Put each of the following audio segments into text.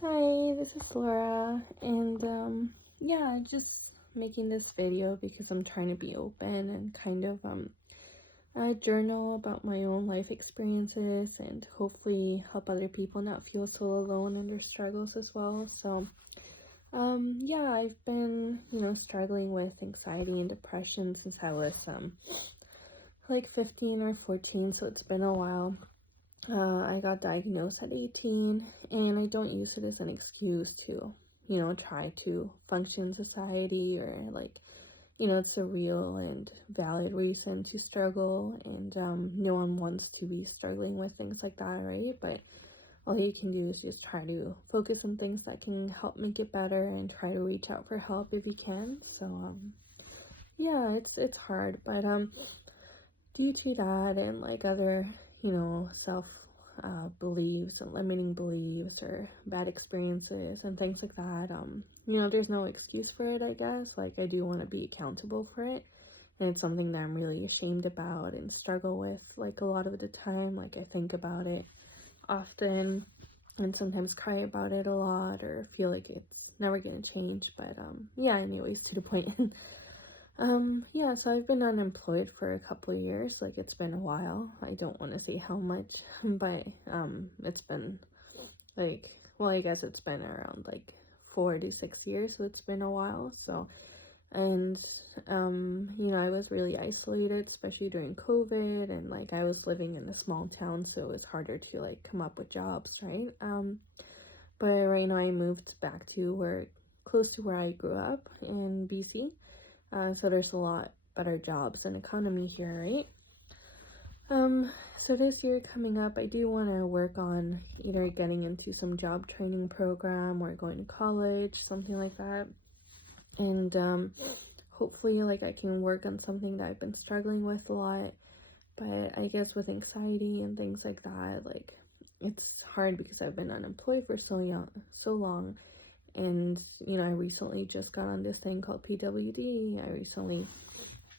Hi, this is Laura, and yeah, just making this video because I'm trying to be open and kind of journal about my own life experiences and hopefully help other people not feel so alone in their struggles as well. So, yeah, I've been, struggling with anxiety and depression since I was like 15 or 14, so it's been a while. I got diagnosed at 18, and I don't use it as an excuse to, try to function in society or like, it's a real and valid reason to struggle, and no one wants to be struggling with things like that, right? But all you can do is just try to focus on things that can help make it better and try to reach out for help if you can. So, yeah, it's hard, but due to that and like other, self beliefs and limiting beliefs or bad experiences and things like that, there's no excuse for it, I guess. Like, I do want to be accountable for it, and it's something that I'm really ashamed about and struggle with, like, a lot of the time. Like, I think about it often and sometimes cry about it a lot or feel like it's never gonna change. But yeah, anyways, to the point. Yeah, so I've been unemployed for a couple of years. Like, it's been a while. I don't want to say how much, but it's been like, well, I guess it's been around like 4 to 6 years, so it's been a while. So, and I was really isolated, especially during COVID, and like I was living in a small town, so it was harder to like come up with jobs, right? But right now I moved back to where close to where I grew up in BC. So there's a lot better jobs and economy here, right? So this year coming up, I do want to work on either getting into some job training program or going to college, something like that. And hopefully, like, I can work on something that I've been struggling with a lot. But I guess with anxiety and things like that, like, it's hard because I've been unemployed for so long. And, I recently just got on this thing called PWD. I recently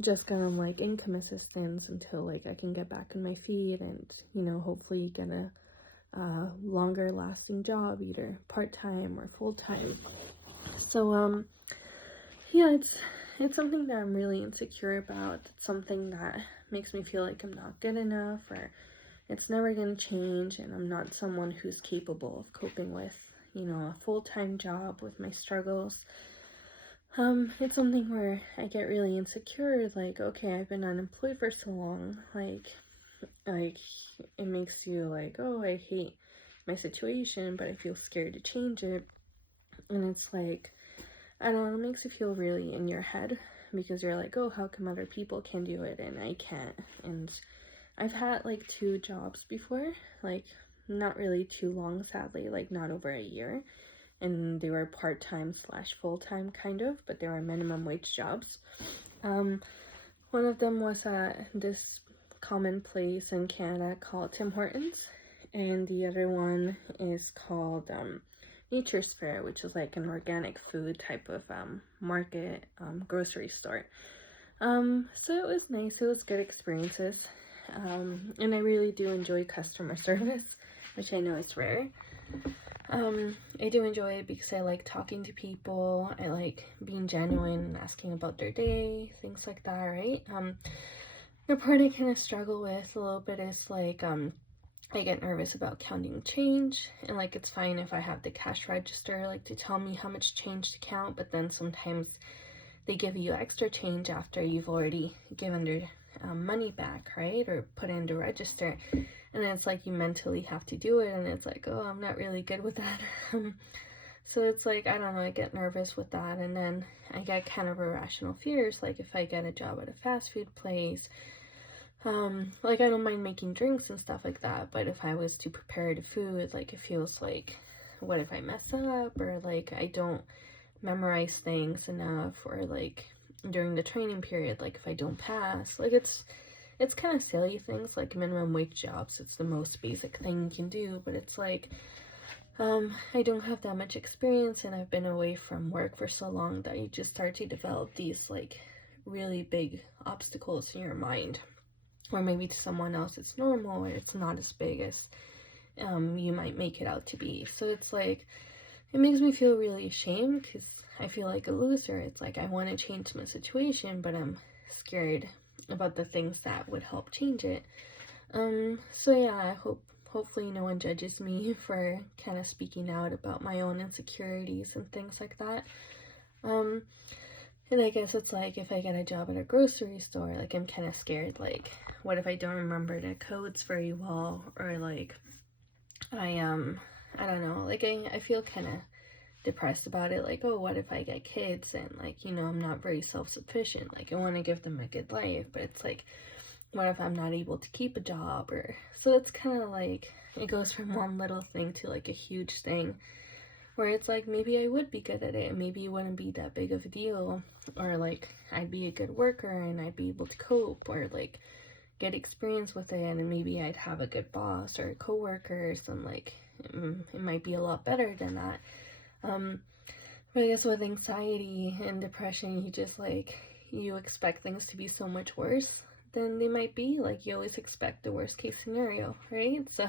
just got on like income assistance until like I can get back on my feet and, hopefully get a longer lasting job, either part-time or full-time. So, yeah, it's something that I'm really insecure about. It's something that makes me feel like I'm not good enough, or it's never gonna change, and I'm not someone who's capable of coping with, a full-time job with my struggles. It's something where I get really insecure, like, okay, I've been unemployed for so long, like, it makes you like, oh, I hate my situation, but I feel scared to change it, and it's like, I don't know, it makes you feel really in your head, because you're like, oh, how come other people can do it and I can't? And I've had like 2 jobs before, like, not really too long, sadly, like not over a year, and they were part-time slash full-time kind of, but they were minimum wage jobs. One of them was at this common place in Canada called Tim Hortons, and the other one is called Nature's Fair, which is like an organic food type of market, grocery store. So it was nice. It was good experiences, and I really do enjoy customer service, which I know is rare. I do enjoy it because I like talking to people. I like being genuine and asking about their day, things like that, right? The part I kind of struggle with a little bit is like, I get nervous about counting change, and like, it's fine if I have the cash register, like, to tell me how much change to count, but then sometimes they give you extra change after you've already given their money back, right? Or put in the register. And then it's like you mentally have to do it, and it's like, oh, I'm not really good with that. So it's like, I don't know, I get nervous with that, and then I get kind of irrational fears, like if I get a job at a fast food place, like, I don't mind making drinks and stuff like that, but if I was to prepare the food, like, it feels like, what if I mess up, or like I don't memorize things enough, or like during the training period, like if I don't pass, like, it's kind of silly things, like minimum wage jobs. It's the most basic thing you can do, but it's like, I don't have that much experience, and I've been away from work for so long that you just start to develop these like really big obstacles in your mind, or maybe to someone else it's normal, or it's not as big as you might make it out to be. So it's like, it makes me feel really ashamed because I feel like a loser. It's like I want to change my situation, but I'm scared about the things that would help change it. So yeah, hopefully no one judges me for kind of speaking out about my own insecurities and things like that. And I guess it's like if I get a job at a grocery store, like I'm kind of scared, like what if I don't remember the codes very well, or like I don't know, like I feel kind of depressed about it, like, oh, what if I get kids and like, you know, I'm not very self-sufficient, like I want to give them a good life, but it's like, what if I'm not able to keep a job? Or so it's kind of like it goes from one little thing to like a huge thing, where it's like maybe I would be good at it and maybe it wouldn't be that big of a deal, or like I'd be a good worker and I'd be able to cope, or like get experience with it, and maybe I'd have a good boss or coworkers, and like it might be a lot better than that. But I guess with anxiety and depression, you just like you expect things to be so much worse than they might be. Like you always expect the worst case scenario, right? So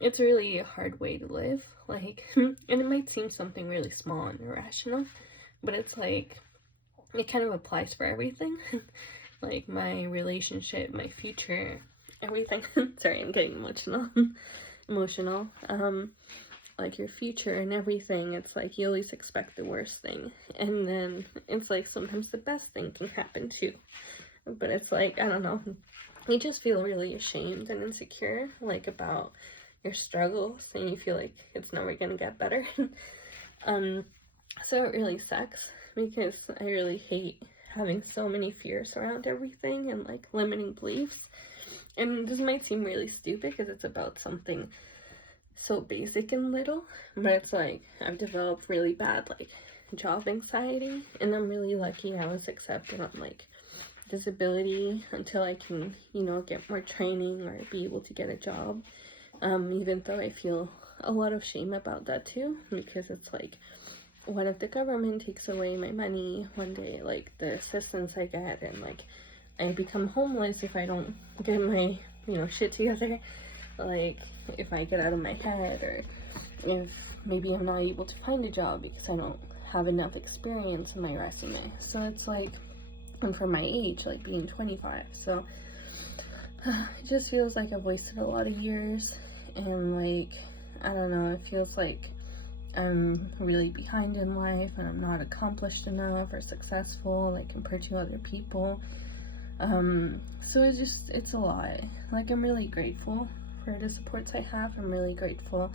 it's really a hard way to live, like and it might seem something really small and irrational, but it's like it kind of applies for everything. Like my relationship, my future, everything. Sorry, I'm getting emotional. Like your future and everything, it's like you always expect the worst thing, and then it's like sometimes the best thing can happen too. But it's like, I don't know, you just feel really ashamed and insecure, like about your struggles, and you feel like it's never gonna get better. So it really sucks because I really hate having so many fears around everything and like limiting beliefs. And this might seem really stupid because it's about something so basic and little, but it's like I've developed really bad like job anxiety, and I'm really lucky I was accepted on like disability until I can, you know, get more training or be able to get a job. Even though I feel a lot of shame about that too, because it's like, what if the government takes away my money one day, like the assistance I get, and like I become homeless if I don't get my, you know, shit together, like if I get out of my head, or if maybe I'm not able to find a job because I don't have enough experience in my resume. So it's like, and for my age, like being 25, so it just feels like I've wasted a lot of years, and like, I don't know, it feels like I'm really behind in life and I'm not accomplished enough or successful like compared to other people. So it's a lot. Like I'm really grateful for the supports I have. I'm really grateful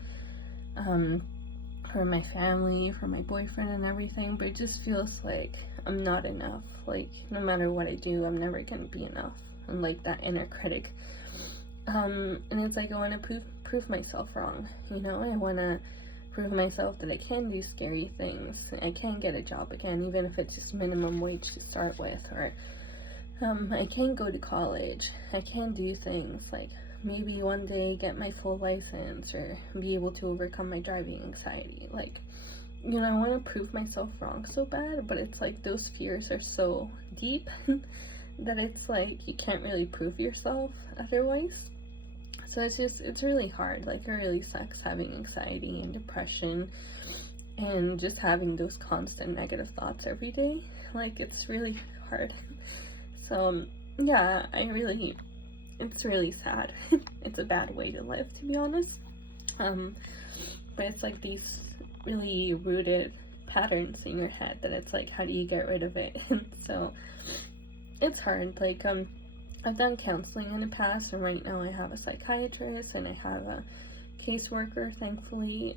for my family, for my boyfriend and everything, but it just feels like I'm not enough. Like no matter what I do, I'm never gonna be enough. And like that inner critic. And it's like I wanna prove myself wrong, you know? I wanna prove myself that I can do scary things. I can get a job again, even if it's just minimum wage to start with, or I can go to college. I can do things like maybe one day get my full license or be able to overcome my driving anxiety. Like, you know, I want to prove myself wrong so bad, but it's like those fears are so deep that it's like you can't really prove yourself otherwise. So it's really hard. Like it really sucks having anxiety and depression and just having those constant negative thoughts every day. Like it's really hard. So yeah, it's really sad. It's a bad way to live, to be honest. But it's like these really rooted patterns in your head that it's like, how do you get rid of it? So it's hard. Like I've done counseling in the past, and right now I have a psychiatrist and I have a caseworker, thankfully,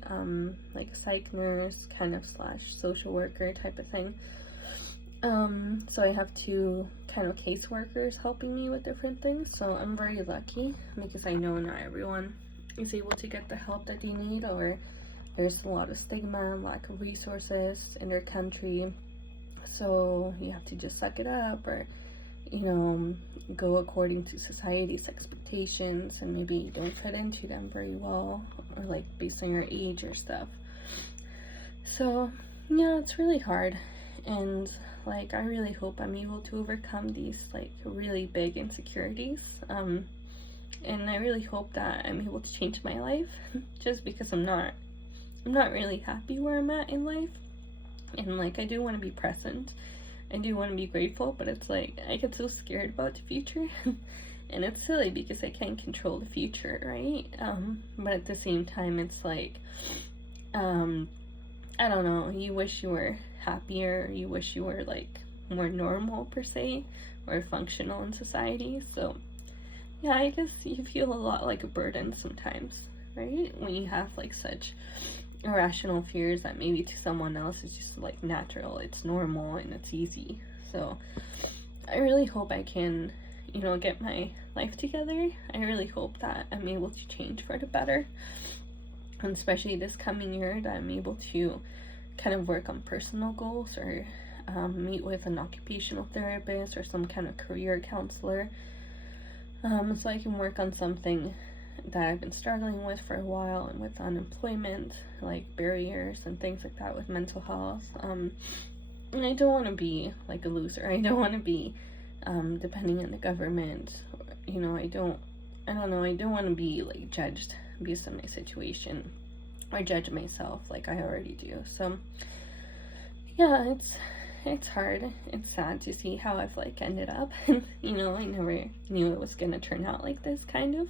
like a psych nurse kind of / social worker type of thing. So I have 2 kind of caseworkers helping me with different things, so I'm very lucky because I know not everyone is able to get the help that they need, or there's a lot of stigma and lack of resources in their country, so you have to just suck it up, or you know, go according to society's expectations, and maybe you don't fit into them very well, or like based on your age or stuff. So yeah, it's really hard, and like I really hope I'm able to overcome these like really big insecurities, and I really hope that I'm able to change my life, just because I'm not I'm not really happy where I'm at in life. And like, I do want to be present. I do want to be grateful, but it's like, I get so scared about the future. And it's silly because I can't control the future, right? But at the same time, it's like, I don't know, you wish you were happier, you wish you were like more normal per se, or functional in society. So yeah, I guess you feel a lot like a burden sometimes, right? When you have like such irrational fears that maybe to someone else is just like natural, it's normal, and it's easy. So I really hope I can, you know, get my life together. I really hope that I'm able to change for the better. And especially this coming year, that I'm able to kind of work on personal goals, or meet with an occupational therapist or some kind of career counselor, so I can work on something that I've been struggling with for a while, and with unemployment, like barriers and things like that with mental health. And I don't want to be like a loser. I don't want to be depending on the government. You know, I don't want to be like judged based on my situation, or judge myself like I already do. So yeah, it's hard. It's sad to see how I've like ended up. You know, I never knew it was gonna turn out like this, kind of.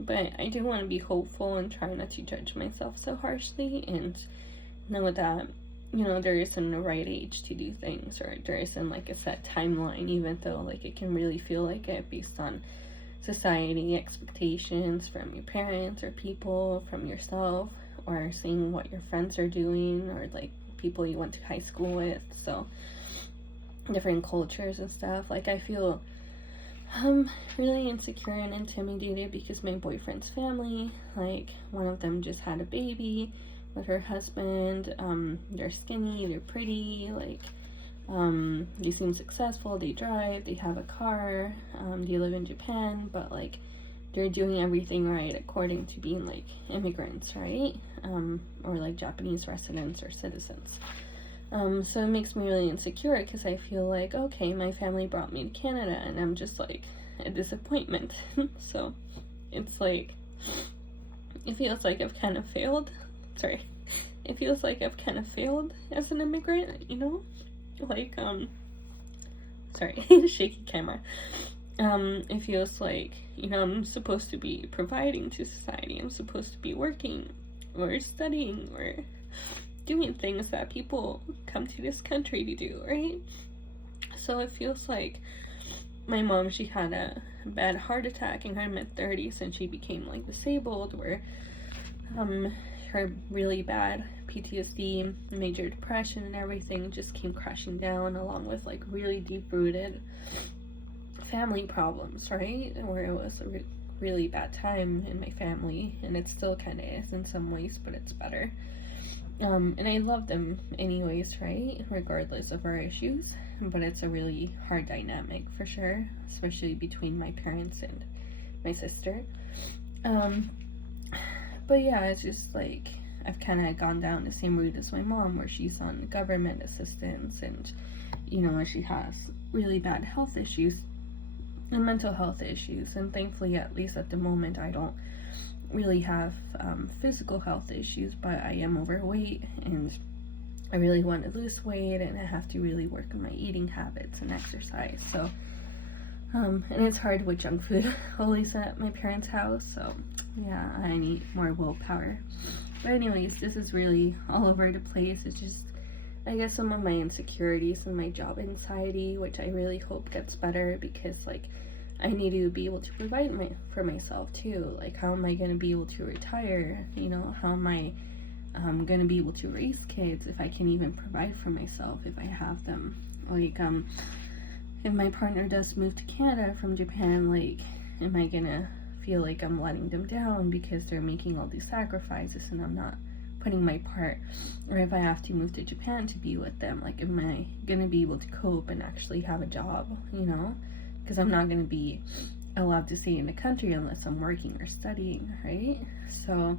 But I do want to be hopeful and try not to judge myself so harshly, and know that, you know, there isn't a right age to do things, or there isn't like a set timeline, even though like it can really feel like it based on society expectations from your parents or people, from yourself, or seeing what your friends are doing, or like people you went to high school with. So different cultures and stuff. Like, I feel really insecure and intimidated because my boyfriend's family, like, one of them just had a baby with her husband. They're skinny, they're pretty, like, they seem successful, they drive, they have a car, they live in Japan, but like, they're doing everything right according to being like immigrants, right? Or like Japanese residents or citizens. So it makes me really insecure, because I feel like, okay, my family brought me to Canada and I'm just like a disappointment. So it's like, it feels like I've kind of failed. It feels like I've kind of failed as an immigrant, you know? Like, shaky camera. It feels like, you know, I'm supposed to be providing to society. I'm supposed to be working or studying or doing things that people come to this country to do, right? So it feels like my mom, she had a bad heart attack in her mid-30s, and she became like disabled, where her really bad PTSD, major depression, and everything just came crashing down, along with like really deep-rooted family problems, right? Where it was a really bad time in my family, and it still kind of is in some ways, but it's better. And I love them anyways, right? Regardless of our issues. But it's a really hard dynamic for sure, especially between my parents and my sister. But yeah, it's just like, I've kind of gone down the same route as my mom, where she's on government assistance, and, you know, she has really bad health issues and mental health issues. And thankfully, at least at the moment, I don't really have physical health issues, but I am overweight, and I really want to lose weight, and I have to really work on my eating habits and exercise. So and it's hard with junk food always at my parents' house, so yeah, I need more willpower. But anyways, this is really all over the place. It's just, I guess, some of my insecurities and my job anxiety, which I really hope gets better, because like, I need to be able to provide for myself too. Like, how am I going to be able to retire? You know, how am I going to be able to raise kids if I can even provide for myself, if I have them? Like, if my partner does move to Canada from Japan, like, am I going to feel like I'm letting them down because they're making all these sacrifices and I'm not putting my part? Or if I have to move to Japan to be with them, like, am I going to be able to cope and actually have a job, you know? Because I'm not going to be allowed to stay in the country unless I'm working or studying, right? So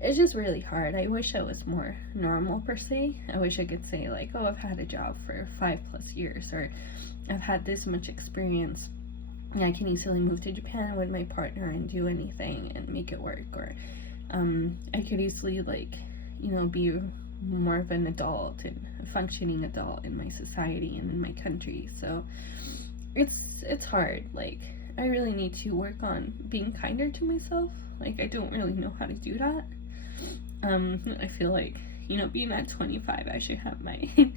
it's just really hard. I wish I was more normal, per se. I wish I could say like, oh, I've had a job for 5+ years, or I've had this much experience, and I can easily move to Japan with my partner and do anything and make it work. Or I could easily, like, you know, be more of an adult and a functioning adult in my society and in my country. So it's hard. Like, I really need to work on being kinder to myself. Like, I don't really know how to do that. I feel like, you know, being at 25, I should have my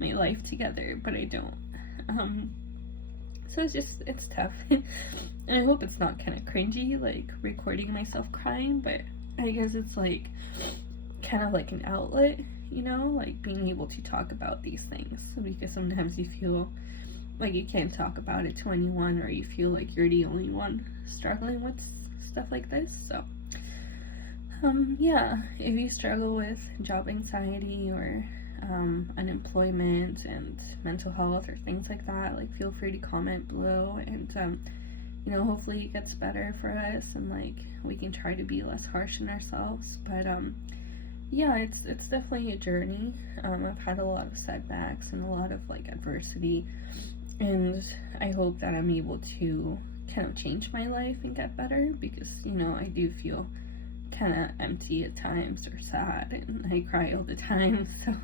my life together, but I don't. So it's tough. And I hope it's not kind of cringy, like recording myself crying, but I guess it's like kind of like an outlet, you know, like being able to talk about these things, because sometimes you feel like you can't talk about it to anyone, or you feel like you're the only one struggling with stuff like this. So yeah, if you struggle with job anxiety or unemployment and mental health or things like that, like, feel free to comment below, and you know, hopefully it gets better for us, and like we can try to be less harsh on ourselves. But yeah, it's definitely a journey. I've had a lot of setbacks and a lot of like adversity, and I hope that I'm able to kind of change my life and get better, because, you know, I do feel kind of empty at times, or sad, and I cry all the time. So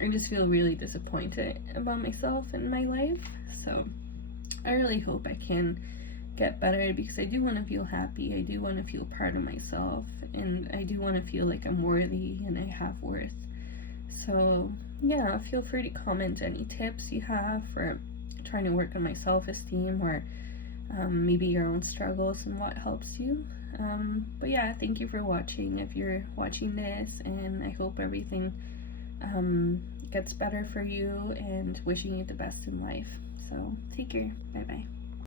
I just feel really disappointed about myself and my life. So I really hope I can get better, because I do want to feel happy. I do want to feel proud of myself, and I do want to feel like I'm worthy and I have worth. So yeah, feel free to comment any tips you have for trying to work on my self-esteem, or maybe your own struggles and what helps you. But yeah, thank you for watching, if you're watching this, and I hope everything gets better for you, and wishing you the best in life. So take care. Bye bye.